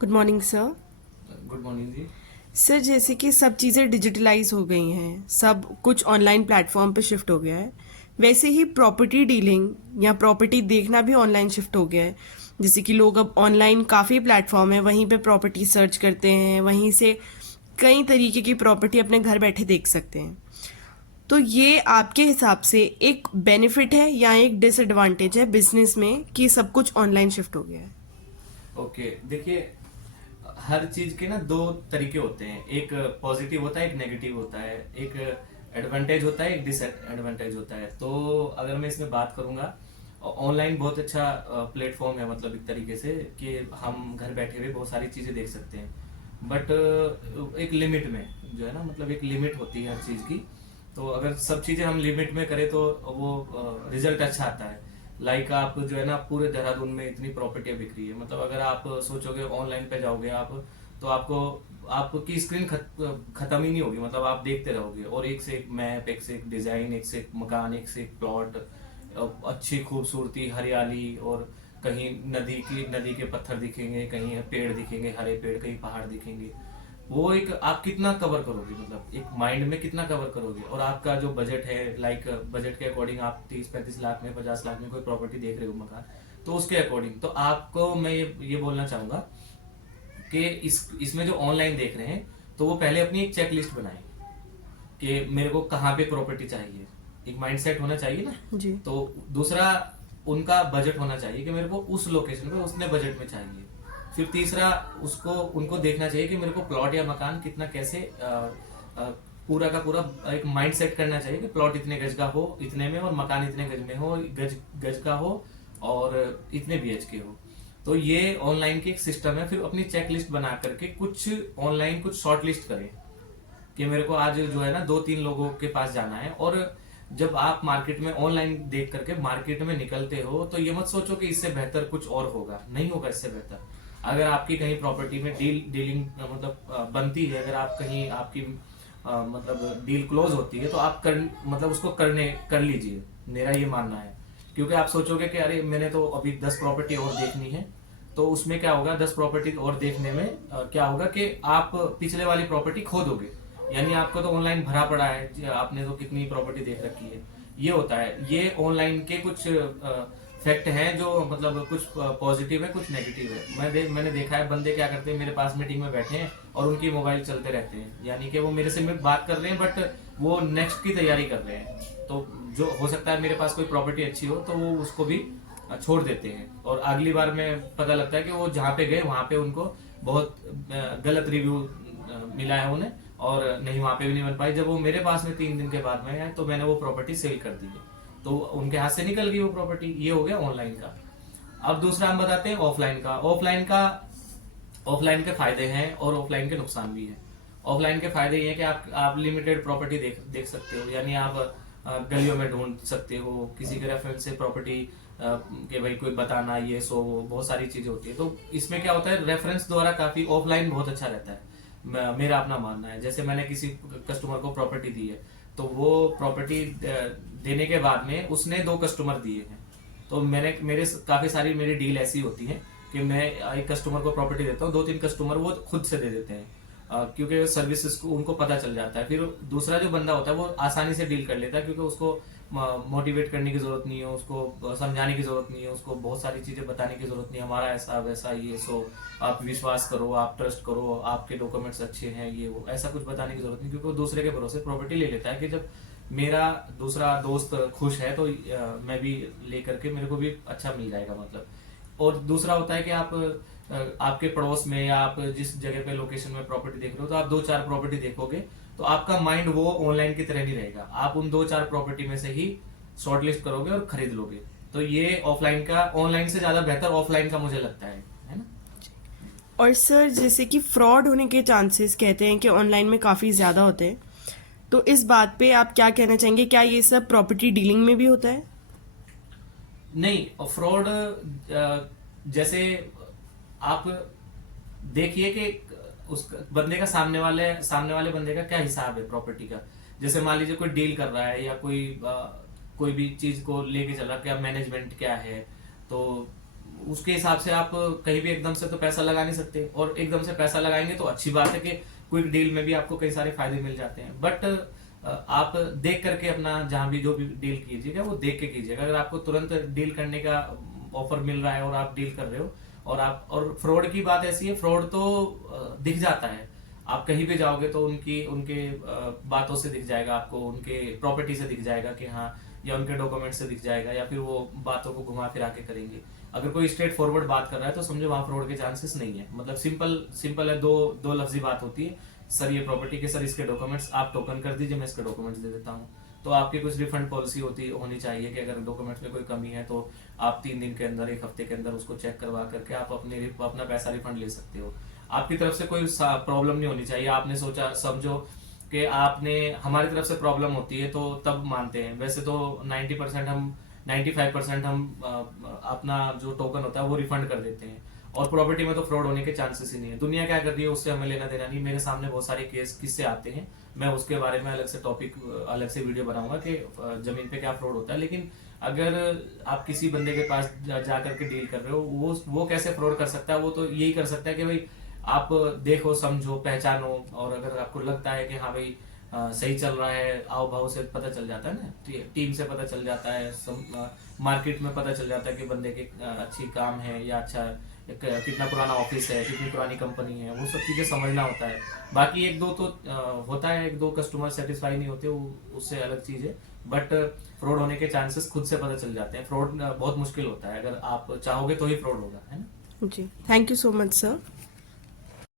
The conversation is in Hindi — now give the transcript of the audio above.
Good morning sir. Good morning ji. Sir, जैसे कि सब चीज़ें डिजिटलाइज हो गई हैं, सब कुछ ऑनलाइन प्लेटफॉर्म पे शिफ्ट हो गया है, वैसे ही प्रॉपर्टी डीलिंग या प्रॉपर्टी देखना भी ऑनलाइन शिफ्ट हो गया है। जैसे कि लोग अब ऑनलाइन काफ़ी प्लेटफॉर्म है, वहीं पे प्रॉपर्टी सर्च करते हैं, वहीं से कई तरीके की प्रॉपर्टी अपने घर बैठे देख सकते हैं। तो ये आपके हिसाब से एक बेनिफिट है या एक डिसएडवांटेज है बिजनेस में कि सब कुछ ऑनलाइन शिफ्ट हो गया है? ओके, देखिए, हर चीज के ना दो तरीके होते हैं। एक पॉजिटिव होता है, एक नेगेटिव होता है। एक एडवांटेज होता है, एक डिसएडवांटेज होता है। तो अगर मैं इसमें बात करूंगा, ऑनलाइन बहुत अच्छा प्लेटफॉर्म है, मतलब एक तरीके से कि हम घर बैठे हुए बहुत सारी चीजें देख सकते हैं। बट एक लिमिट में, जो है ना, मतलब एक लिमिट होती है हर चीज की। तो अगर सब चीजें हम लिमिट में करें तो वो रिजल्ट अच्छा आता है। लाइक आप जो है ना, पूरे देहरादून में इतनी प्रॉपर्टियां बिक रही है, मतलब अगर आप सोचोगे ऑनलाइन पे जाओगे आप, तो आपको आपकी स्क्रीन खत्म ही नहीं होगी। मतलब आप देखते रहोगे और एक से एक मैप, एक से एक डिजाइन, एक से एक मकान, एक से एक प्लॉट, अच्छी खूबसूरती, हरियाली, और कहीं नदी के पत्थर दिखेंगे, कहीं पेड़ दिखेंगे, हरे पेड़, कहीं पहाड़ दिखेंगे। वो एक आप कितना कवर करोगे, मतलब एक माइंड में कितना कवर करोगे। और आपका जो बजट है, लाइक बजट के अकॉर्डिंग आप 30-35 लाख में, 50 लाख में कोई प्रॉपर्टी देख रहे हो, मकान, तो उसके अकॉर्डिंग तो आपको मैं ये बोलना चाहूंगा कि इसमें जो ऑनलाइन देख रहे हैं, तो वो पहले अपनी एक चेक लिस्ट बनाएं कि मेरे को कहाँ पे प्रॉपर्टी चाहिए। एक माइंड सेट होना चाहिए ना। जी। तो दूसरा, उनका बजट होना चाहिए कि मेरे को उस लोकेशन पे उतने बजट में चाहिए। फिर तीसरा, उसको उनको देखना चाहिए कि मेरे को प्लॉट या मकान कितना, कैसे अ, पूरा का पूरा एक माइंड सेट करना चाहिए कि प्लॉट इतने गज का हो इतने में, और मकान इतने गज में हो, गज गज का हो, और इतने बीएच के हो। तो ये ऑनलाइन की एक सिस्टम है। फिर अपनी चेक लिस्ट बना करके कुछ ऑनलाइन कुछ शॉर्ट लिस्ट करें कि मेरे को आज जो है ना 2-3 लोगों के पास जाना है। और जब आप मार्केट में ऑनलाइन देख करके मार्केट में निकलते हो, तो ये मत सोचो कि इससे बेहतर कुछ और होगा, नहीं होगा इससे बेहतर। अगर आपकी कहीं प्रॉपर्टी में डीलिंग मतलब बनती है, अगर आप कहीं आपकी मतलब डील क्लोज होती है, तो आप मतलब उसको कर लीजिए, मेरा ये मानना है। क्योंकि आप सोचोगे कि अरे मैंने तो अभी 10 प्रॉपर्टी और देखनी है, तो उसमें क्या होगा, 10 प्रॉपर्टी और देखने में क्या होगा कि आप पिछले वाली प्रॉपर्टी खो दोगे। यानी आपको तो ऑनलाइन भरा पड़ा है, आपने तो कितनी प्रॉपर्टी देख रखी है। ये होता है, ये ऑनलाइन के कुछ फैक्ट हैं जो मतलब कुछ पॉजिटिव है, कुछ नेगेटिव है। मैंने देखा है, बंदे क्या करते हैं, मेरे पास मीटिंग में बैठे हैं और उनकी मोबाइल चलते रहते हैं, यानी कि वो मेरे से बात कर रहे हैं, बट वो नेक्स्ट की तैयारी कर रहे हैं। तो जो हो सकता है मेरे पास कोई प्रॉपर्टी अच्छी हो, तो वो उसको भी छोड़ देते हैं। और अगली बार में पता लगता है कि वो जहाँ पे गए वहां पे उनको बहुत गलत रिव्यू मिला है उन्हें, और नहीं, वहां पे भी नहीं बन पाई। जब वो मेरे पास में 3 दिन के बाद में आए, तो मैंने वो प्रॉपर्टी सेल कर दी है। तो उनके हाथ से निकल गई वो प्रॉपर्टी। ये हो गया ऑनलाइन का। अब दूसरा हम बताते हैं ऑफलाइन का। ऑफलाइन के फायदे हैं और ऑफलाइन के नुकसान भी हैं। ऑफलाइन के फायदे ये हैं कि आप लिमिटेड प्रॉपर्टी देख सकते हो। यानी आप गलियों में ढूंढ सकते हो, किसी के रेफरेंस से प्रॉपर्टी कि भाई कोई बताना, ये सो बहुत सारी चीजें होती है। तो इसमें क्या होता है, रेफरेंस द्वारा काफी ऑफलाइन बहुत अच्छा रहता है। मेरा अपना मानना है। जैसे मैंने किसी कस्टमर को प्रॉपर्टी दी है, तो वो प्रॉपर्टी देने के बाद में उसने 2 कस्टमर दिए हैं। तो मेरे काफी सारी मेरी डील ऐसी होती है कि मैं एक कस्टमर को प्रॉपर्टी देता हूँ, 2-3 कस्टमर वो खुद से दे देते हैं। क्योंकि सर्विसेज को उनको पता चल जाता है। फिर दूसरा जो बंदा होता है वो आसानी से डील कर लेता है, क्योंकि उसको मोटिवेट करने की जरूरत नहीं है, उसको समझाने की जरूरत नहीं है, उसको बहुत सारी चीजें बताने की जरूरत नहीं है, हमारा ऐसा वैसा ये सो, आप विश्वास करो, आप ट्रस्ट करो, आपके डॉक्यूमेंट्स अच्छे हैं, ये वो, ऐसा कुछ बताने की जरूरत नहीं। क्योंकि वो दूसरे के भरोसे प्रॉपर्टी ले लेता है कि जब मेरा दूसरा दोस्त खुश है, तो मैं भी लेकर के मेरे को भी अच्छा मिल जाएगा, मतलब। और दूसरा होता है कि आप आपके पड़ोस में या आप जिस जगह पे लोकेशन में प्रॉपर्टी देख रहे हो, तो आप 2-4 प्रॉपर्टी देखोगे, तो आपका माइंड वो ऑनलाइन की तरह नहीं रहेगा। आप उन 2-4 प्रॉपर्टी में से ही शॉर्ट लिस्ट करोगे और खरीद लोगे। तो ये ऑफलाइन का, ऑनलाइन से ज्यादा बेहतर ऑफलाइन का मुझे लगता है ना। और सर, जैसे कि फ्रॉड होने के चांसेस कहते हैं कि ऑनलाइन में काफ़ी ज़्यादा होते हैं, तो इस बात पे आप क्या कहना चाहेंगे? क्या ये सब प्रॉपर्टी डीलिंग में भी होता है? नहीं, फ्रॉड जैसे आप देखिए कि उस बंदे का, सामने वाले बंदे का क्या हिसाब है प्रॉपर्टी का। जैसे मान लीजिए कोई डील कर रहा है, या कोई कोई भी चीज को लेके चल रहा है, क्या मैनेजमेंट क्या है। तो उसके हिसाब से आप कहीं भी एकदम से तो पैसा लगा नहीं सकते, और एकदम से पैसा लगाएंगे तो अच्छी बात है कि क्विक डील में भी आपको कई सारे फायदे मिल जाते हैं, बट आप देख करके अपना जहां भी जो भी डील कीजिएगा वो देख के कीजिएगा। अगर आपको तुरंत डील करने का ऑफर मिल रहा है और आप डील कर रहे हो, और फ्रॉड की बात ऐसी है, फ्रॉड तो दिख जाता है, आप कहीं भी जाओगे तो उनके बातों से दिख जाएगा आपको, उनके प्रॉपर्टी से दिख जाएगा कि हाँ, या उनके डॉक्यूमेंट से दिख जाएगा, या फिर वो बातों को घुमा फिरा के करेंगे। अगर कोई स्ट्रेट फॉरवर्ड बात कर रहा है तो समझो वहां फ्रॉड के चांसेस नहीं है। मतलब सिंपल है, दो लफ्जी बात होती है, सर ये प्रॉपर्टी के, सर इसके डॉक्यूमेंट्स आप टोकन कर दीजिए, मैं इसके डॉक्यूमेंट्स दे देता हूँ। तो आपकी कुछ रिफंड पॉलिसी होनी चाहिए कि अगर डॉक्यूमेंट्स में कोई कमी है तो आप 3 दिन के अंदर, 1 हफ्ते के अंदर उसको चेक करवा करके आप अपना पैसा रिफंड ले सकते हो। आपकी तरफ से कोई प्रॉब्लम नहीं होनी चाहिए। आपने सोचा, समझो कि आपने, हमारी तरफ से प्रॉब्लम होती है तो तब मानते हैं, वैसे तो 95% हम अपना जो टोकन होता है वो रिफंड कर देते हैं, और प्रॉपर्टी में तो फ्रॉड होने के चांसेस ही नहीं है। दुनिया क्या कर रही है उससे हमें लेना देना नहीं। मेरे सामने बहुत सारे किससे आते हैं, मैं उसके बारे में अलग से वीडियो बनाऊंगा कि जमीन पे क्या फ्रॉड होता है। लेकिन अगर आप किसी बंदे के पास जा करके डील कर रहे हो, वो कैसे फ्रॉड कर सकता है? वो तो यही कर सकता है कि भाई आप देखो, समझो, पहचानो, और अगर आपको लगता है कि हाँ भाई सही चल रहा है, आओ भाव से पता चल जाता है ना, टीम से पता चल जाता है, मार्केट में पता चल जाता है कि बंदे के अच्छी काम है या अच्छा कितना पुराना ऑफिस है, कितनी पुरानी कंपनी है, वो सब चीजें समझना होता है। बाकी एक दो तो होता है, 1-2 कस्टमर सेटिस्फाई नहीं होते, वो उससे अलग चीज है, बट फ्रॉड होने के चांसेस खुद से पता चल जाते हैं। फ्रॉड बहुत मुश्किल होता है, अगर आप चाहोगे तो ही फ्रॉड होगा, है ना। जी, thank you so much sir.